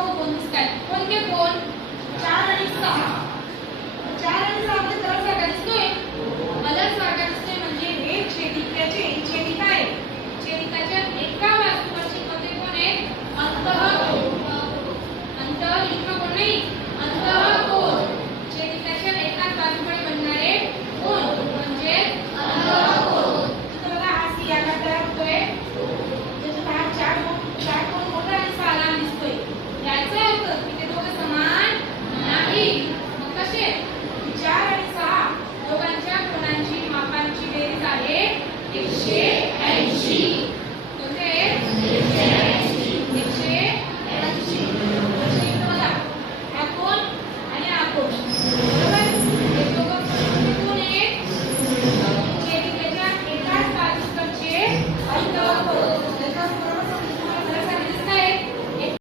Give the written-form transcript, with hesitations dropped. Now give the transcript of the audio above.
कोण दिसतात. कोणते कोण? 4 आणि 6. 4 आणि 6 मध्ये